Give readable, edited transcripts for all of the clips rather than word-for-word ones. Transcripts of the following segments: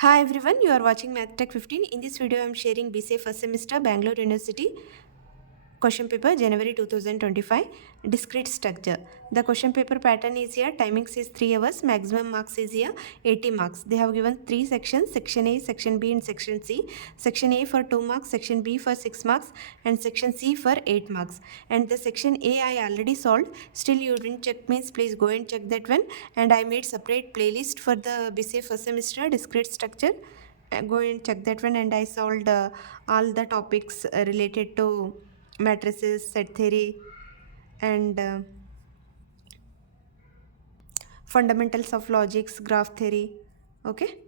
Hi everyone, you are watching Math Tech 15. In this video, I am sharing BCA first semester Bangalore University question paper January 2025 discrete structure. The question paper pattern is here. Timings is 3 hours. Maximum marks is here 80 marks. They have given 3 sections: section A, section B and section C. Section A for 2 marks, section B for 6 marks and section C for 8 marks. And the section A I already solved. Still you didn't check, means please go and check that one. And I made separate playlist for the BCA first semester discrete structure. Go and check that one, and I solved all the topics related to matrices, set theory and fundamentals of logics, graph theory. Okay,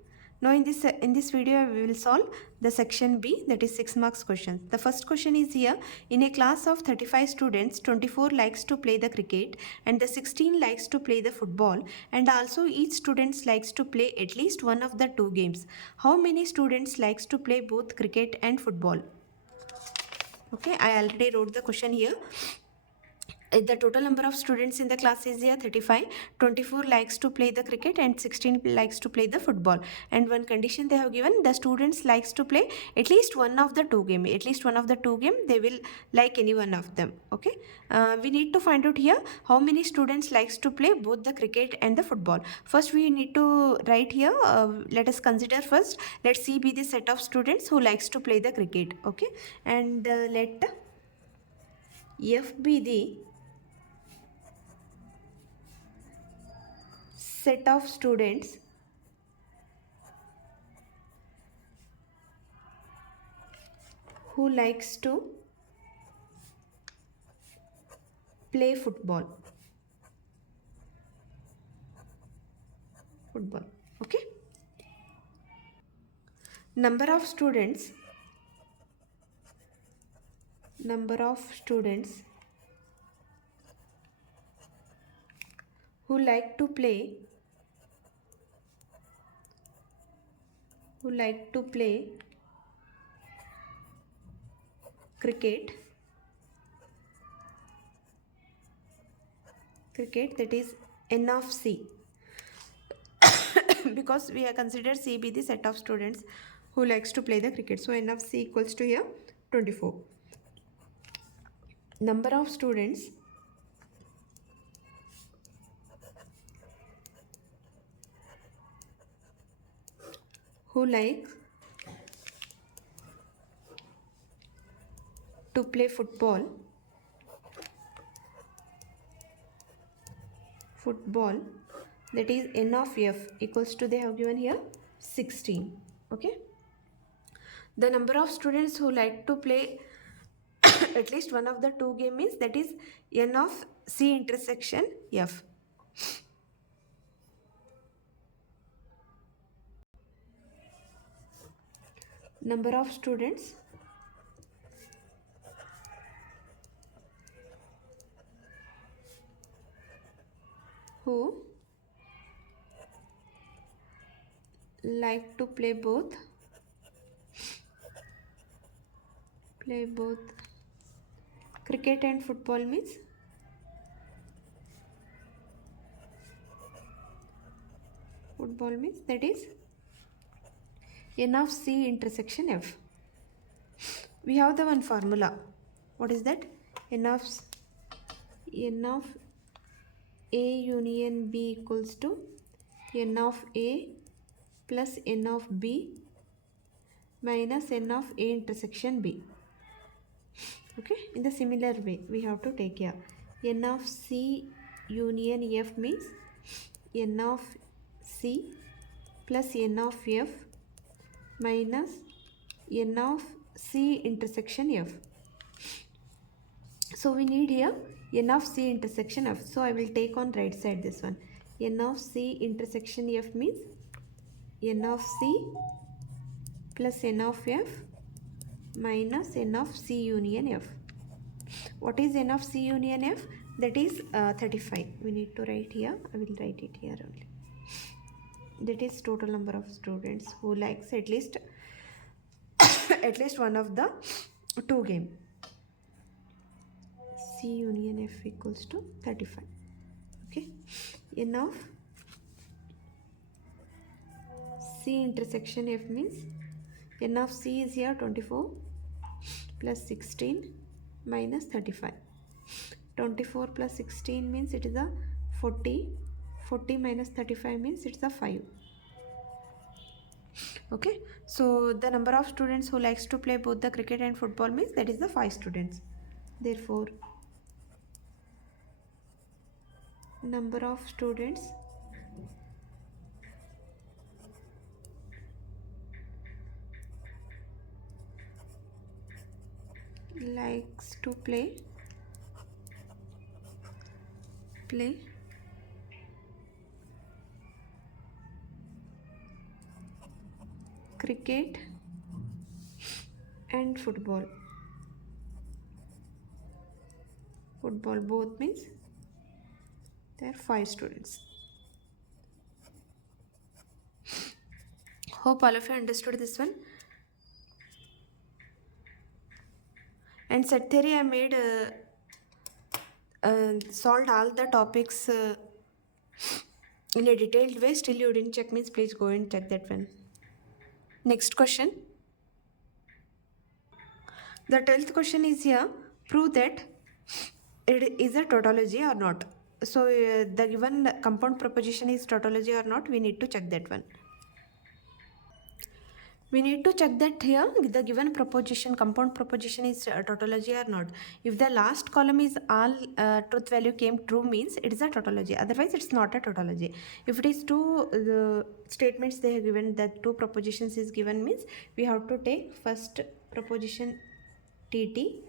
now in this video we will solve the section B, that is 6 marks questions. The first question is here: in a class of 35 students, 24 likes to play the cricket and the 16 likes to play the football, and also each student likes to play at least one of the two games. How many students likes to play both cricket and football? Okay, I already wrote the question here. The total number of students in the class is here 35. 24 likes to play the cricket and 16 likes to play the football. And one condition they have given: the students likes to play at least one of the two game. At least one of the two game they will like any one of them. Okay, we need to find out here how many students likes to play both the cricket and the football. First we need to write here, let us consider first, let C be the set of students who likes to play the cricket. Okay, and let F be the set of students who likes to play football. Okay, number of students who like to play cricket, that is n of C. Because we have considered C be the set of students who likes to play the cricket, so n of C equals to here 24. Number of students who like to play football, that is n of F equals to, they have given here 16. Okay, the number of students who like to play at least one of the two game means, that is n of C intersection F. Number of students who like to play both cricket and football means that is n of C intersection F. We have the one formula. What is that? n of A union B equals to n of A plus n of B minus n of A intersection B. Okay, in the similar way we have to take here n of C union F means n of C plus n of F minus n of C intersection F. So we need here n of C intersection F. So I will take on right side this one. N of C intersection F means n of C plus n of F minus n of C union F. What is n of C union F? That is 35. We need to write here. I will write it here only. That is total number of students who likes at least one of the two game. C union F equals to 35. Okay, n of C C intersection F means n of C is here 24 plus 16 minus 35. 24 plus 16 means it is a 40. 40 minus 35 means it's a 5. Okay, so the number of students who likes to play both the cricket and football means that is the 5 students. Therefore, number of students likes to play cricket and football both means there are 5 students. Hope all of you understood this one. And set theory I made solved all the topics in a detailed way. Still you didn't check means please go and check that one. Next question. The 12th question is here. Prove that it is a tautology or not. So the given compound proposition is tautology or not. We need to check that one. We need to check that here the given proposition, compound proposition is tautology or not. If the last column is all truth value came true means it is a tautology. Otherwise it's not a tautology. If it is two statements they have given, that two propositions is given means we have to take first proposition TT,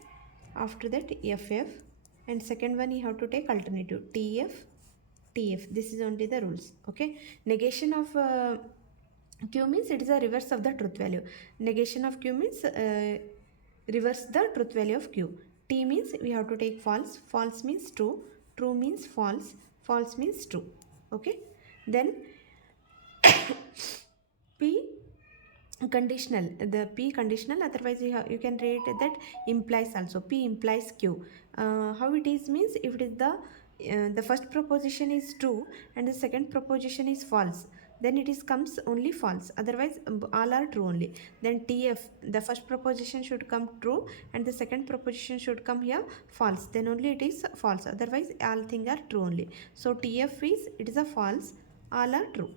after that FF, and second one you have to take alternative TF, TF. This is only the rules. Okay. Negation of Q means it is a reverse of the truth value. Negation of Q means reverse the truth value of Q. T means we have to take false. False means true. True means false. False means true. Okay. Then P conditional. The P conditional. Otherwise you can read that implies also. P implies Q. How it is means if it is the first proposition is true and the second proposition is false, then it is comes only false. Otherwise all are true only. Then TF, the first proposition should come true and the second proposition should come here false. Then only it is false. Otherwise all things are true only. So TF is it is a false. All are true.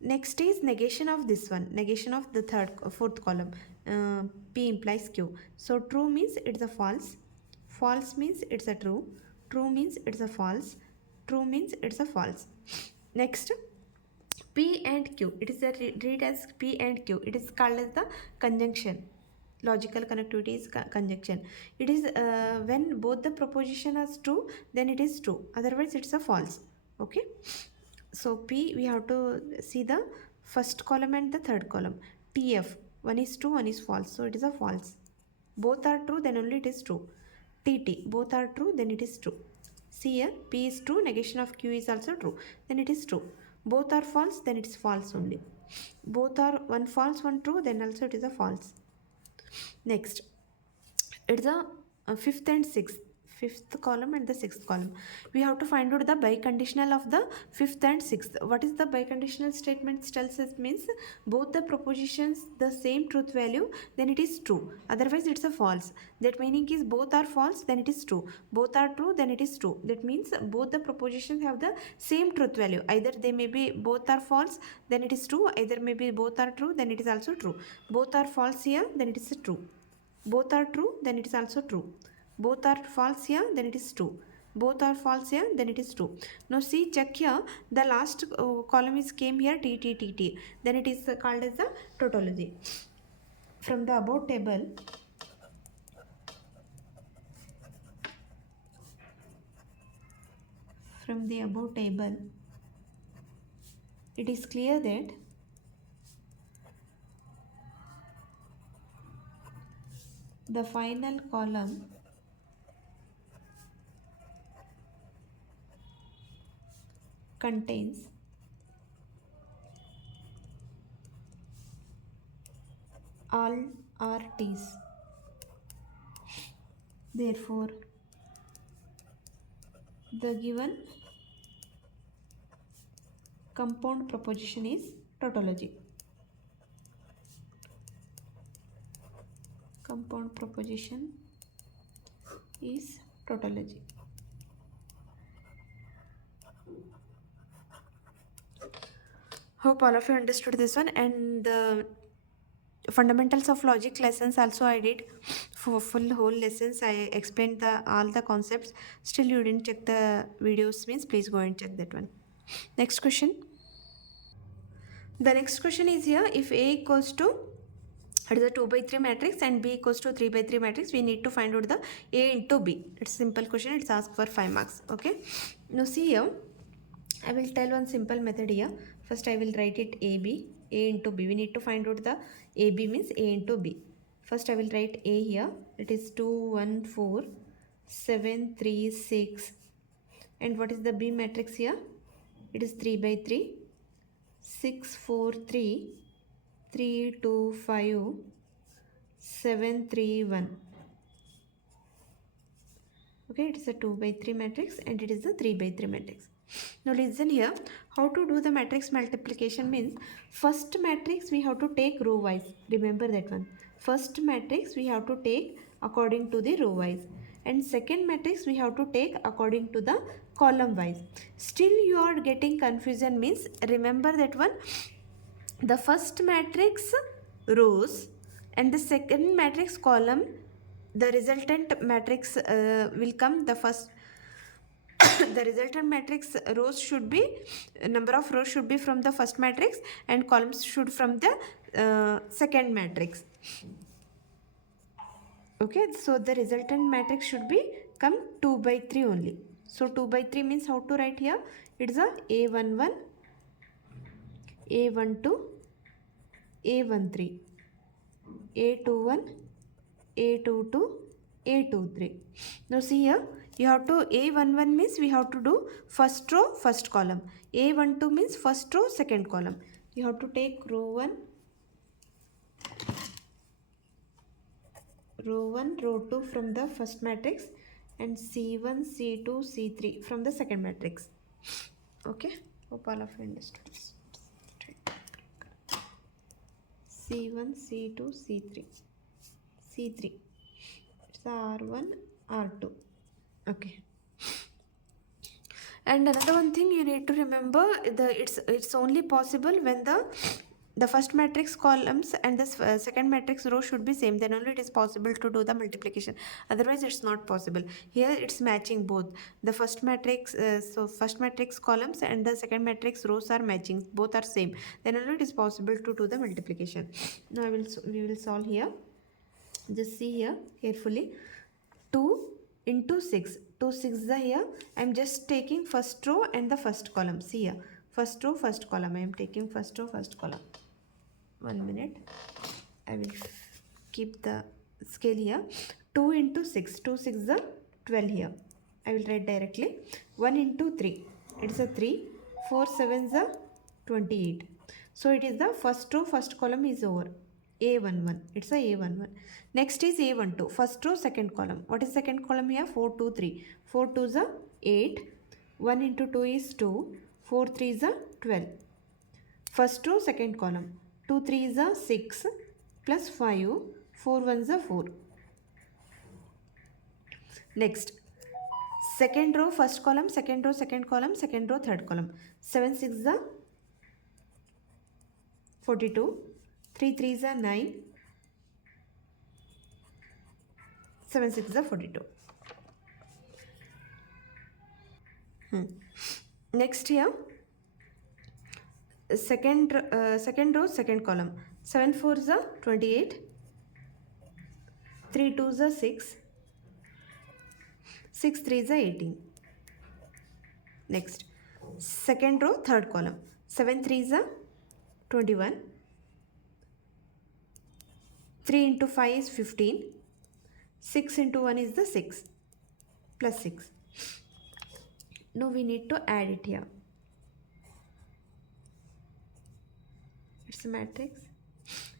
Next is negation of this one. Negation of the fourth column. P implies Q. So true means it's a false. False means it's a true. True means it's a false. True means it's a false. Next, P and Q. It is read as P and Q. It is called as the conjunction. Logical connectivity is conjunction. It is when both the proposition is true, then it is true. Otherwise, it's a false. Okay. So P, we have to see the first column and the third column. TF, one is true, one is false. So it is a false. Both are true, then only it is true. TT, both are true, then it is true. See here, P is true, negation of Q is also true, then it is true. Both are false, then it is false only. Both are one false, one true, then also it is a false. Next, it's a fifth and sixth. Fifth column and the sixth column. We have to find out the biconditional of the fifth and sixth. What is the biconditional statement tells us means both the propositions the same truth value, then it is true. Otherwise it's a false. That meaning is both are false, then it is true. Both are true, then it is true. That means both the propositions have the same truth value. Either they may be both are false, then it is true. Either maybe both are true, then it is also true. Both are false here, then it is true. Both are true, then it is also true. Both are false here, then it is true. Both are false here, then it is true. Now see, check here, the last column is came here TT. Then it is called as the tautology. From the above table, it is clear that the final column contains all RTs. Therefore, the given compound proposition is tautology. Compound proposition is tautology. Hope all of you understood this one, and the fundamentals of logic lessons also I did for full whole lessons. I explained all the concepts. Still you didn't check the videos, means please go and check that one. Next question. The next question is here, if A equals to, it is a 2 by 3 matrix and B equals to 3 by 3 matrix, we need to find out the A into B. It's a simple question, it's asked for 5 marks. Okay, now see here, I will tell one simple method here. First I will write it AB, A into B. We need to find out the AB means A into B. First I will write A here, it is 2 1 4 7 3 6, and what is the B matrix here? It is 3 by 3 6 4 3 3 2 5 7 3 1. Okay, it is a 2 by 3 matrix and it is a 3 by 3 matrix. Now listen here, how to do the matrix multiplication means, first matrix we have to take row wise. Remember that one. First matrix we have to take according to the row wise, and second matrix we have to take according to the column wise. Still you are getting confusion means, remember that one. The first matrix rows and the second matrix column, the resultant matrix will come the first. The resultant matrix rows should be, number of rows should be from the first matrix and columns should from the second matrix. Okay, so the resultant matrix should be come 2 by 3 only. So 2 by 3 means how to write here? It is a A11, A12, A13, A21, A22, A23. Now see here, you have to, A11 means we have to do first row, first column. A12 means first row, second column. You have to take row 1, row 2 from the first matrix, and C1, C2, C3 from the second matrix. Okay, hope all of you understood this. C1, C2, C3, C3. It's R1, R2. Okay. And another one thing you need to remember, it's only possible when the first matrix columns and the second matrix row should be same, then only it is possible to do the multiplication. Otherwise it's not possible. Here it's matching both the first matrix, so first matrix columns and the second matrix rows are matching, both are same, then only it is possible to do the multiplication. Now we will solve here. Just see here carefully. 2 into 6, 2 6 is here. I am just taking first row and the first column. See here, first row, first column. I am taking first row, first column. 1 minute, I will keep the scale here. 2 into 6, 2 6 is 12 here. I will write directly. 1 into 3, it's a 3. 4 7 is 28. So it is the first row, first column is over. A11, it's a A11. Next is A12, first row, second column. What is second column here? 4 2 3. 4 2 is 8. 1 into 2 is 2. 4 3 is 12. First row, second column. 2 3 is 6 plus 5. 4 1 is 4. Next, second row, first column, second row, second column, second row, third column. 7 6 is 42. 3 3 is 9. 7 6 is 42. Next here, second row, second column. 7 4 is 28. 3 2 is 6. 6 3 is 18. Next, second row, third column. 7 3 is 21. 3 into 5 is 15. 6 into 1 is the 6 plus 6. Now we need to add it here. It's a matrix.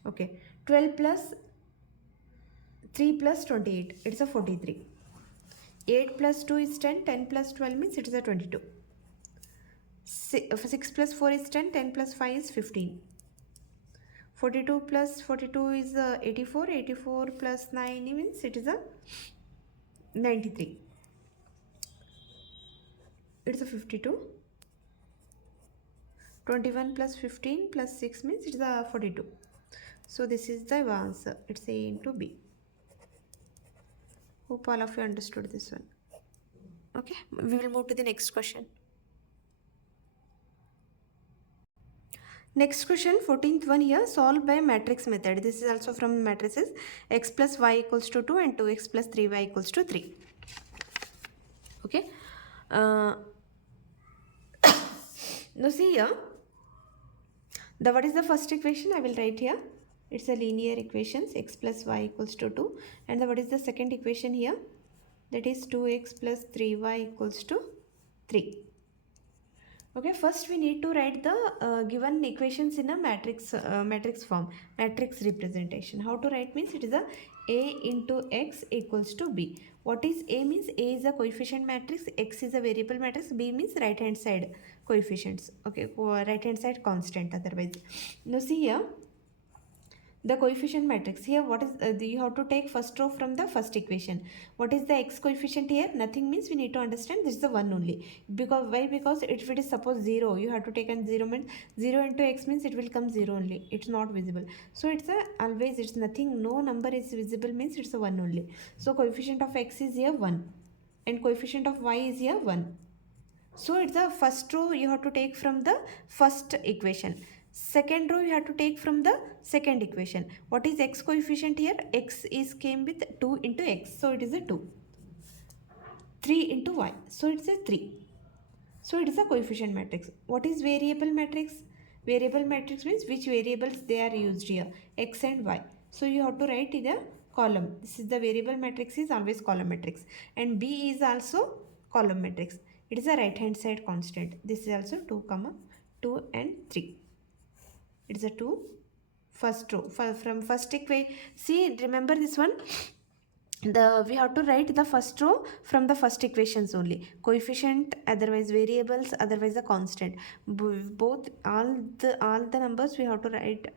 Okay, 12 plus 3 plus 28, it's a 43. 8 plus 2 is 10. 10 plus 12 means it is a 22. 6 plus 4 is 10, 10 plus 5 is 15. 42 plus 42 is 84, 84 plus 9 means it is a 93. It's a 52. 21 plus 15 plus 6 means it is a 42. So this is the answer. It's A into B. Hope all of you understood this one. Okay, we will move to the next question. Next question, 14th one here, solve by matrix method. This is also from matrices x plus y equals to 2 and 2x plus 3y equals to 3. Okay. Now see here, what is the first equation? I will write here. It's a linear equations, x plus y equals to 2. And what is the second equation here? That is 2x plus 3y equals to 3. Okay, first we need to write the given equations in a matrix form, matrix representation. How to write means it is a into x equals to b. What is A means? A is a coefficient matrix, x is a variable matrix, b means right hand side coefficients. Okay, right hand side constant otherwise. Now see here, the coefficient matrix here, what is you have to take first row from the first equation. What is the x coefficient here? Nothing means we need to understand this is the 1 only. Because why? Because if it is suppose 0, you have to take and 0 means 0 into x means it will come 0 only. It's not visible. So it's a always, it's nothing, no number is visible means it's a 1 only. So coefficient of x is here 1 and coefficient of y is here 1. So it's the first row you have to take from the first equation. Second row you have to take from the second equation. What is x coefficient here? X is came with 2 into x. So it is a 2. 3 into y. So it's a 3. So it is a coefficient matrix. What is variable matrix? Variable matrix means which variables they are used here. X and y. So you have to write in the column. This is the variable matrix is always column matrix. And B is also column matrix. It is a right hand side constant. This is also 2, 2 and 3. It is a 2 first row from first equation. See, remember this one, we have to write the first row from the first equations only. Coefficient, otherwise variables, otherwise a constant. Both all the numbers we have to write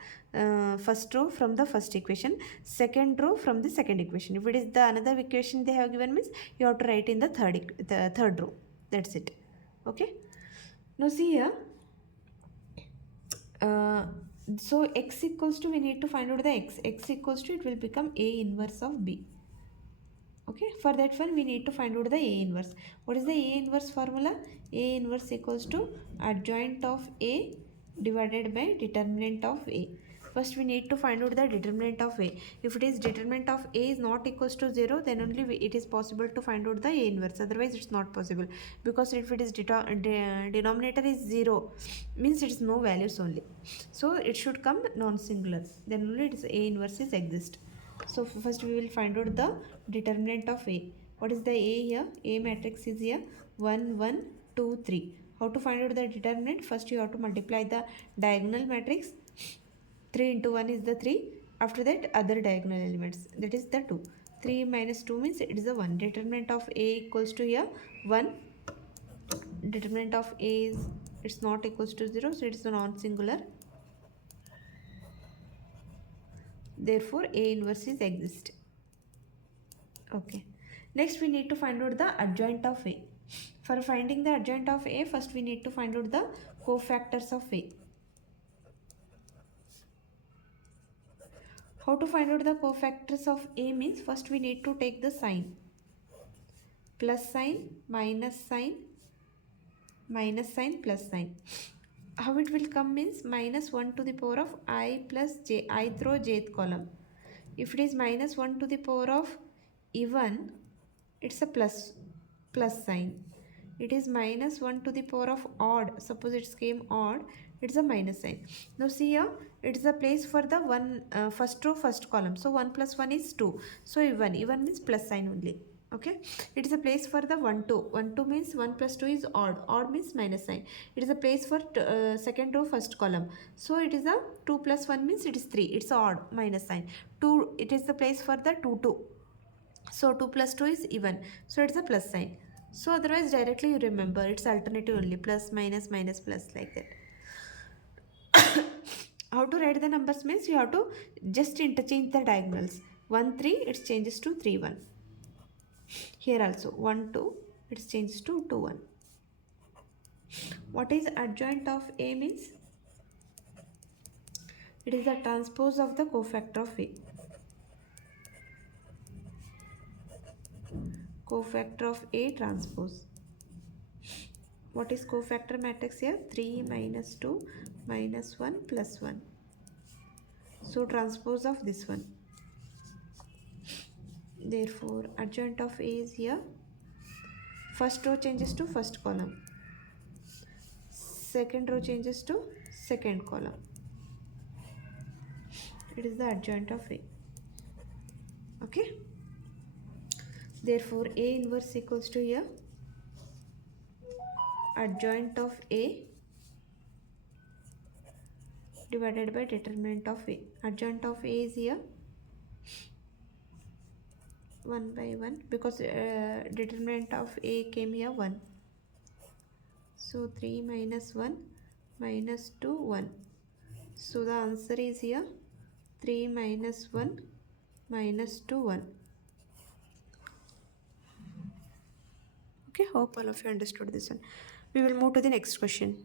first row from the first equation, second row from the second equation. If it is the another equation they have given means you have to write in the third row. That's it. Okay. Now see here. So x equals to, we need to find out the x equals to, it will become A inverse of B. Okay, for that one we need to find out the A inverse. What is the A inverse formula? A inverse equals to adjoint of A divided by determinant of A. First we need to find out the determinant of A. If it is determinant of A is not equals to 0, then only it is possible to find out the A inverse. Otherwise it's not possible, because if it is denominator is 0 means it is no values only. So it should come non-singular, then only it is A inverse is exist. So first we will find out the determinant of A. What is the A here? A matrix is here 1, 1, 2, 3. How to find out the determinant? First you have to multiply the diagonal matrix. 3 into 1 is the 3. After that other diagonal elements, that is the 2. 3 minus 2 means it is a 1. Determinant of A equals to here 1. Determinant of A is, it's not equals to 0, so it is a non-singular. Therefore A inverse is exist. Okay. Next we need to find out the adjoint of A. For finding the adjoint of A, first we need to find out the cofactors of A. How to find out the cofactors of A means first we need to take the sign. Plus sign, minus sign, plus sign. How it will come means minus 1 to the power of I plus j, I throw jth column. If it is minus 1 to the power of even, it's a plus sign. It is minus 1 to the power of odd, suppose it came odd, it's a minus sign. Now see here, it is a place for the first row first column. So 1 plus 1 is 2. So even means plus sign only. Okay, it is a place for the 1 2. 1 2 means 1 plus 2 is odd means minus sign. It is a place for second row first column. So it is a 2 plus 1 means it is 3. It's odd, minus sign. 2, it is the place for the 2 2. So 2 plus 2 is even. So it's a plus sign. So otherwise directly you remember it's alternative only, plus minus minus plus, like that. How to write the numbers means you have to just interchange the diagonals. 1 3 it changes to 3 1. Here also 1 2 it changes to 2 1. What is adjoint of A means? It is the transpose of the cofactor of A. Cofactor of A transpose. What is cofactor matrix here? 3 minus 2 minus 1 plus 1. So transpose of this one. Therefore adjoint of A is here. First row changes to first column. Second row changes to second column. It is the adjoint of A. Okay. Therefore A inverse equals to here adjoint of A divided by determinant of A. Adjoint of A is here 1 by 1 because determinant of A came here 1. So 3 minus 1 minus 2 1. So the answer is here 3 minus 1 minus 2 1. Okay, hope all of you understood this one. We will move to the next question.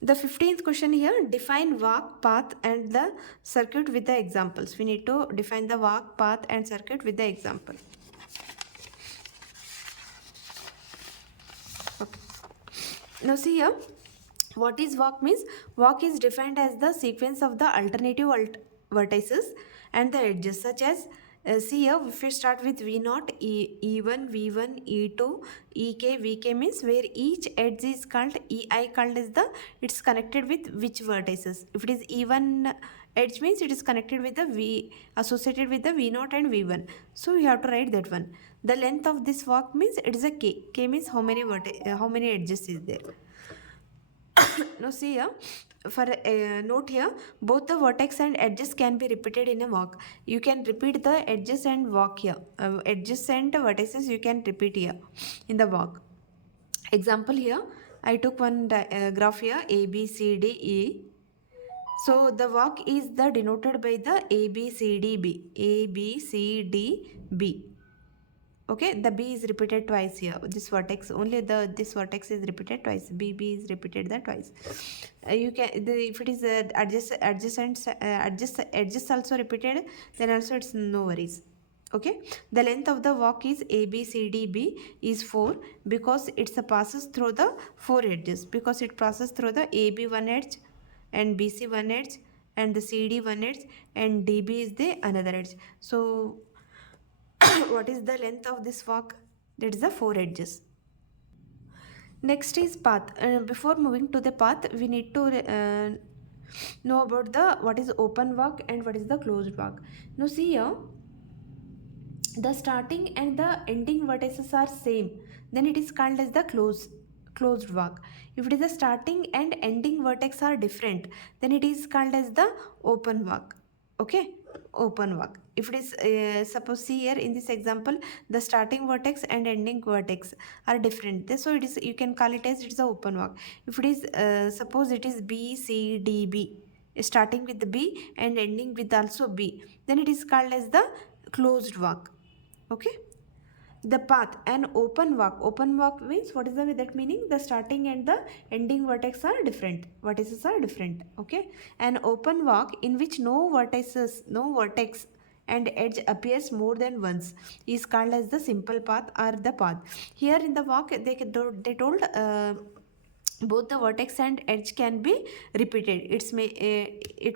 The 15th question here, define walk, path and the circuit with the examples. We need to define the walk, path and circuit with the example. Okay. Now see here, what is walk means? Walk is defined as the sequence of the alternative vertices and the edges, such as see here, if we start with V0, E1, V1, E2, EK, VK means where each edge is called, EI called as the, it's connected with which vertices. If it is E1 edge means it is connected with the V, associated with the V0 and V1. So you have to write that one. The length of this walk means it is a K. K means how many edges is there. Now see here, for note here, both the vertex and edges can be repeated in a walk. You can repeat the edges and walk here. Edges and vertices you can repeat here in the walk. Example here, I took one graph here, A, B, C, D, E. So the walk is the denoted by the A, B, C, D, B. A, B, C, D, B. Okay, the B is repeated twice here. This vertex, only this vertex is repeated twice. B is repeated that twice. You can if it is adjacent also repeated, then also it's no worries. Okay, the length of the walk is A B C D B is 4 because it passes through the 4 edges, because it passes through the AB one edge and BC one edge and the CD one edge and DB is the another edge. So what is the length of this walk? That is the 4 edges. Next is path. Before moving to the path, we need to know about the what is open walk and what is the closed walk. Now see here, the starting and the ending vertices are same, then it is called as the closed walk. If it is the starting and ending vertex are different, then it is called as the open walk. Okay, open walk. If it is suppose see here in this example, the starting vertex and ending vertex are different, so it is, you can call it as it's the open walk. If it is suppose it is B C D B, starting with the B and ending with also B, then it is called as the closed walk. Okay, the path and open walk means, what is that meaning? The starting and the ending vertex are different, vertices are different. Okay, an open walk in which no vertex and edge appears more than once is called as the simple path or the path. Here in the walk they told both the vertex and edge can be repeated. It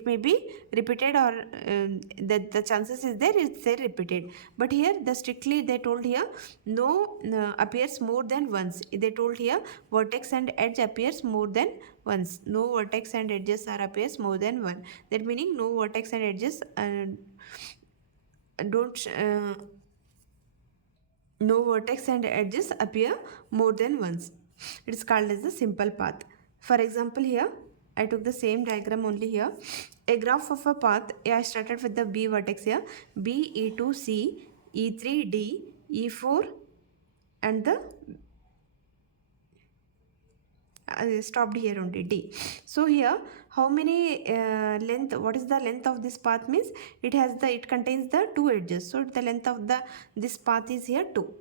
may be repeated, or the chances is there it's there repeated, but here the strictly they told here no appears more than once. They told here vertex and edge appears more than once. No vertex and edges are appears more than one. That meaning no vertex and edges don't no vertex and edges appear more than once. It is called as the simple path. For example, here I took the same diagram only here. A graph of a path, I started with the B vertex here, B, E2, C, E3 D, E4 and the stopped here only D. So here how many length, what is the length of this path means it contains the two edges, so the length of this path is here 2.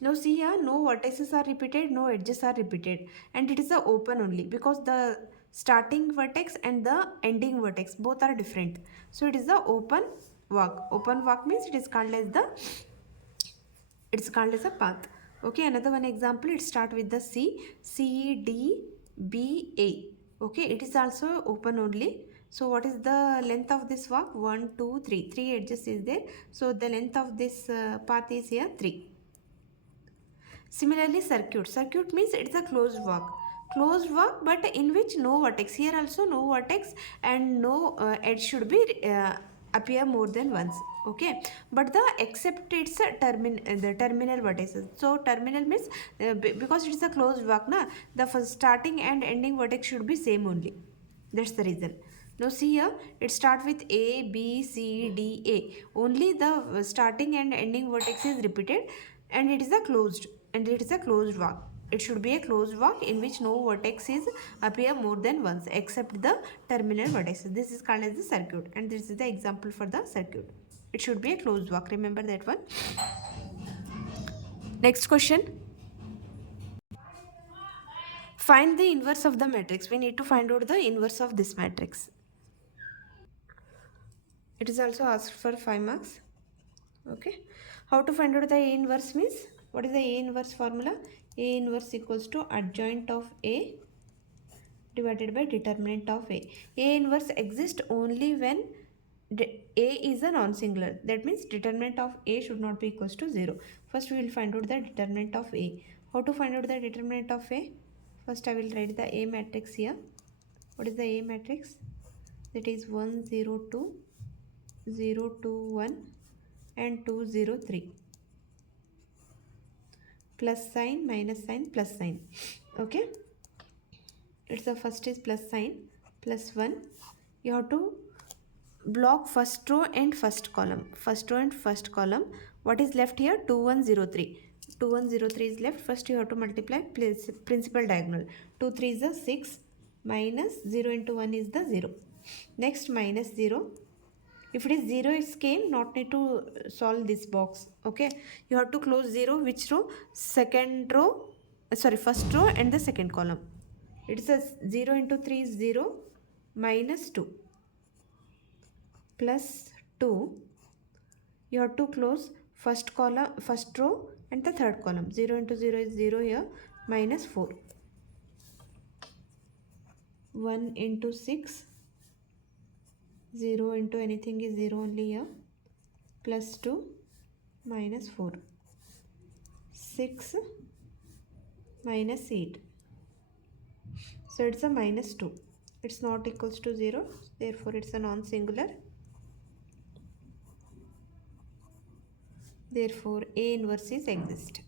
Now see here, no vertices are repeated, no edges are repeated, and it is a open only because the starting vertex and the ending vertex both are different, so it is the open walk. Open walk means it's called as a path. Okay, another one example, it start with the C D B A. Okay, it is also open only. So what is the length of this walk? 1 2 3, 3 edges is there, so the length of this path is here 3. Similarly, circuit means it's a closed walk. Closed walk, but in which no vertex. Here also no vertex and no edge should be appear more than once. Okay, but the except it's a the terminal vertices. So terminal means because it's a closed walk, na, the first starting and ending vertex should be same only. That's the reason. Now see here, it starts with A, B, C, D, A. Only the starting and ending vertex is repeated, and it is a closed walk. It should be a closed walk in which no vertex is appear more than once except the terminal vertices. This is called as the circuit, and this is the example for the circuit. It should be a closed walk. Remember that one. Next question. Find the inverse of the matrix. We need to find out the inverse of this matrix. It is also asked for 5 marks. Okay, how to find out the A inverse means, what is the A inverse formula? A inverse equals to adjoint of A divided by determinant of A. A inverse exists only when A is a non-singular. That means determinant of A should not be equals to 0. First we will find out the determinant of A. How to find out the determinant of A? First I will write the A matrix here. What is the A matrix? That is 1 0 2 0 2 1 and 2 0 3. Plus sign, minus sign, plus sign. Okay, it's the first is plus sign, plus 1. You have to block first row and first column. What is left here? 2 1 0 3. 2 1 0 3 is left. First you have to multiply principal diagonal. 2 3 is the 6, minus 0 into 1 is the 0. Next minus 0. If it is 0, it came, not need to solve this box. Okay, you have to close 0. Which row? First row and the second column. It says 0 into 3 is 0, minus 2, plus 2. You have to close first row and the third column. 0 into 0 is 0 here, minus 4. 1 into 6, 0 into anything is 0 only here, plus 2, minus 4. 6 minus 8. So it's a minus 2. It's not equals to 0. Therefore, it's a non-singular. Therefore, A inverse is exist.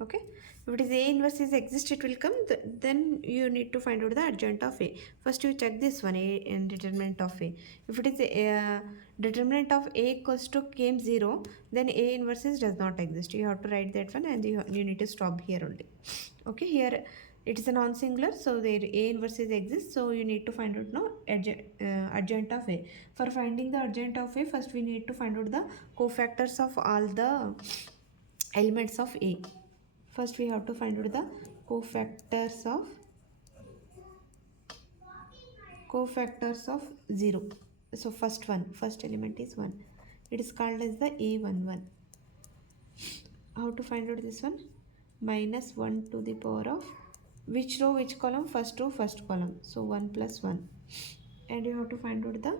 Okay. If it is A inverse is exist, it will come. Then you need to find out the adjoint of A. First, you check this one, A and determinant of A. If it is determinant of A equals to came 0, then A inverse does not exist. You have to write that one, and you need to stop here only. Okay, here it is a non-singular, so there A inverse exists. So you need to find out now adjoint of A. For finding the adjoint of A, first we need to find out the cofactors of all the elements of A. First we have to find out the cofactors of 0. So first element is 1. It is called as the A11. How to find out this one? Minus 1 to the power of which row, which column? First row, first column. So 1 plus 1. And you have to find out the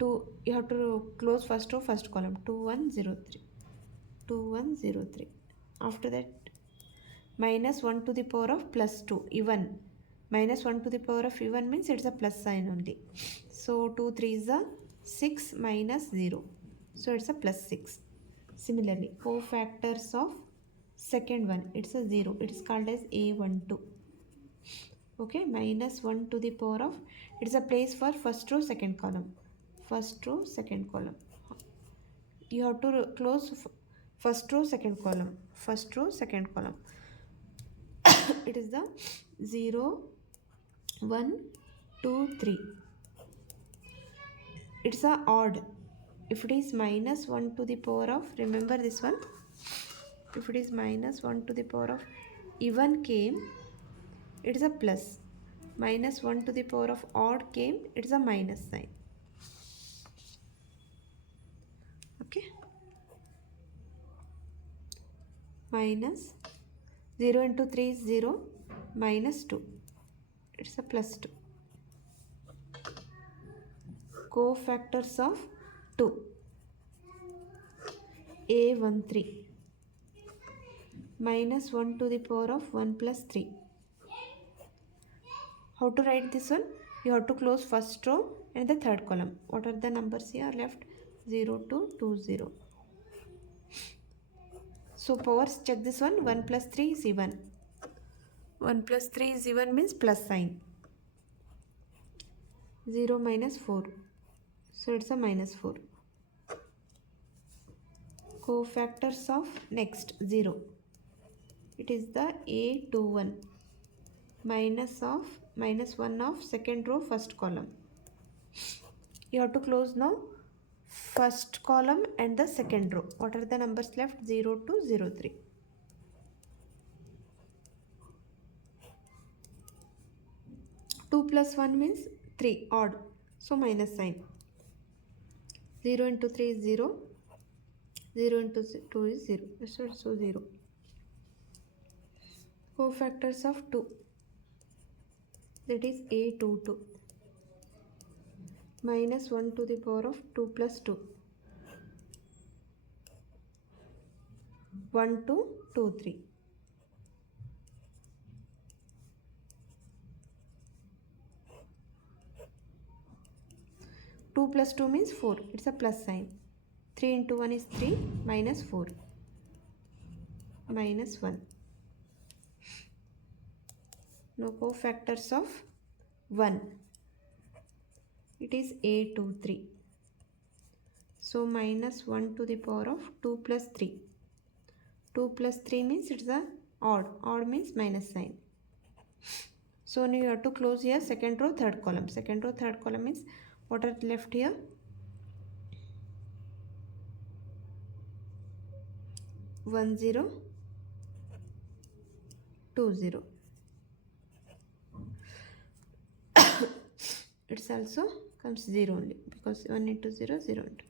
2. You have to close first row, first column. 2 1 0 3. 2 1 0 3. After that, minus 1 to the power of plus 2, even. Minus 1 to the power of even means it's a plus sign only. So 2 3 is a 6 minus 0. So it's a plus 6. Similarly, cofactors of second one, it's a 0. It's called as A12. Okay, minus 1 to the power of, it's a place for first row, second column. First row, second column. you have to close first row, second column. First row, second column. It is the 0, 1, 2, 3. It's a odd. If it is minus 1 to the power of, remember this one, if it is minus 1 to the power of even came, it is a plus. Minus 1 to the power of odd came, it is a minus sign. Okay. Minus 0 into 3 is 0, minus 2. It's a plus 2. Cofactors of 2. A13. Minus 1 to the power of 1 plus 3. How to write this one? You have to close first row and the third column. What are the numbers here left? 0 to 20. So powers, check this one. 1 plus 3 is even. 1 plus 3 is even means plus sign. 0 minus 4. So it's a minus 4. Cofactors of next 0. It is the A21. Minus 1 of second row, first column. You have to close now first column and the second row. What are the numbers left? 0 to 03. Two plus 1 means 3, odd. So minus sign. 0 into 3 is 0. 0 into 2 is 0. So 0. Cofactors of 2. That is A22. Minus 1 to the power of 2 plus 2. 1, 2, 2, 3. 2 plus 2 means 4. It's a plus sign. 3 into 1 is 3, minus 4. Minus 1. Now cofactors of 1. It is A23. So minus 1 to the power of 2 plus 3. 2 plus 3 means it's a odd. Odd means minus sign. So now you have to close here second row, third column. Second row, third column means what are left here? 1, 0, 2, 0. It's also comes 0 only because 1 into 0, 0 into.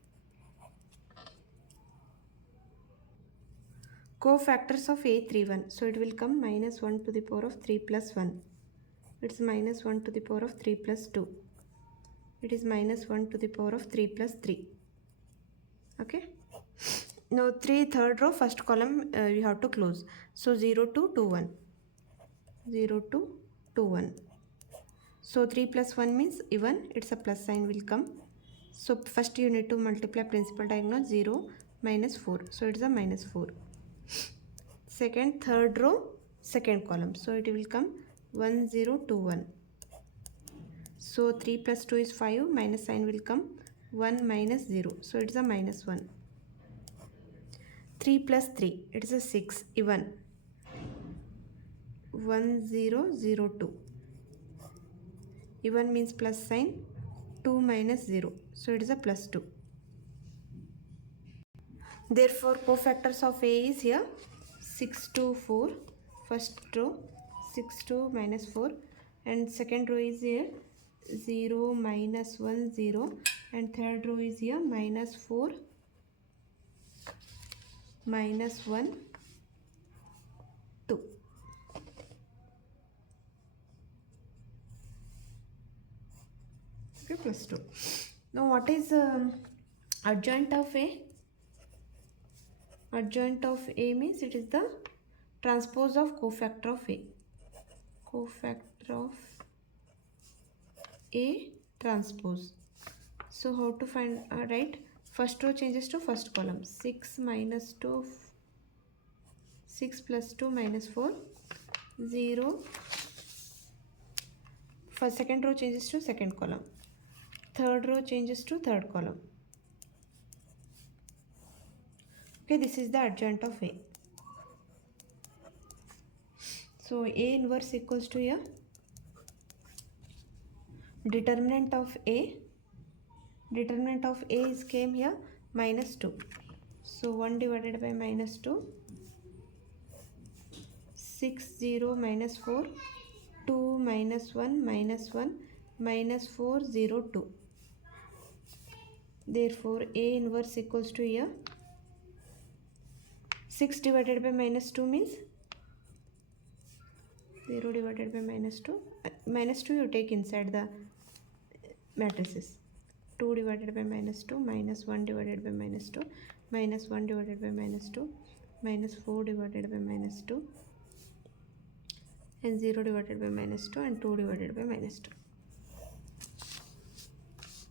Cofactors of A31. So it will come minus 1 to the power of 3 plus 1. It's minus 1 to the power of 3 plus 2. It is minus 1 to the power of 3 plus 3. Okay. Now third row, first column you have to close. So 0 to 2, 1. 0 to 2, 1. So 3 plus 1 means even. It's a plus sign will come. So first you need to multiply principal diagonal 0 minus 4. So it's a minus 4. Second, third row, second column. So it will come 1, 0, 2, 1. So 3 plus 2 is 5. Minus sign will come 1 minus 0. So it's a minus 1. 3 plus 3. It is a 6. Even. 1, 0, 0, 2. Even means plus sign. 2 minus 0. So it is a plus 2. Therefore, cofactors of A is here 6, 2, 4. First row 6, 2 minus 4. And second row is here 0, minus 1, 0. And third row is here minus 4, minus 1, 2. Okay, plus 2. Now what is adjoint of A? Adjoint of A means it is the transpose of cofactor of A. Cofactor of A transpose. So how to find, right? First row changes to first column. 6 minus 2, 6 plus 2 minus 4, 0. First, second row changes to second column. Third row changes to third column. Okay, this is the adjoint of A. So A inverse equals to here determinant of A. Determinant of A is came here -2. So 1 divided by -2, 6 0 minus 4, 2 minus 1 minus 1 minus 4 0 2. Therefore A inverse equals to here 6 divided by -2 means 0 divided by -2. -2 you take inside the matrices. 2 divided by -2 minus 1 divided by -2 minus 1 divided by -2 minus 4 divided by -2 and 0 divided by -2 and 2 divided by -2.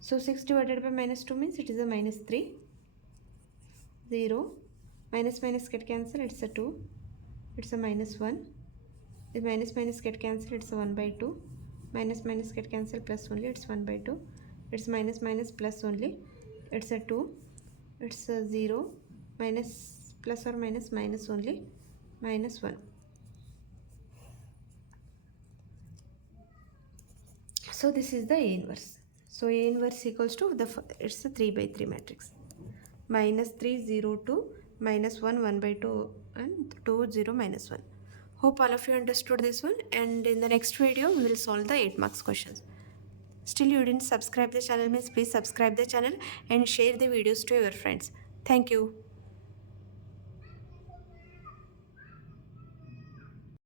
So 6 divided by -2 means it is a -3. 0 minus minus get cancelled, it's a 2. It's a -1. The minus minus get cancelled, it's a 1 by 2. Minus minus get cancelled, plus only, it's 1 by 2. It's minus minus plus only, it's a 2. It's a 0 minus plus or minus minus only, -1. So this is the A inverse. So A inverse equals to it's a 3 by 3 matrix. -3 0 2 -1 1 by 2 and 2 0 -1. Hope all of you understood this one, and in the next video we will solve the 8 marks questions. Still you didn't subscribe the channel means please subscribe the channel and share the videos to your friends. Thank you.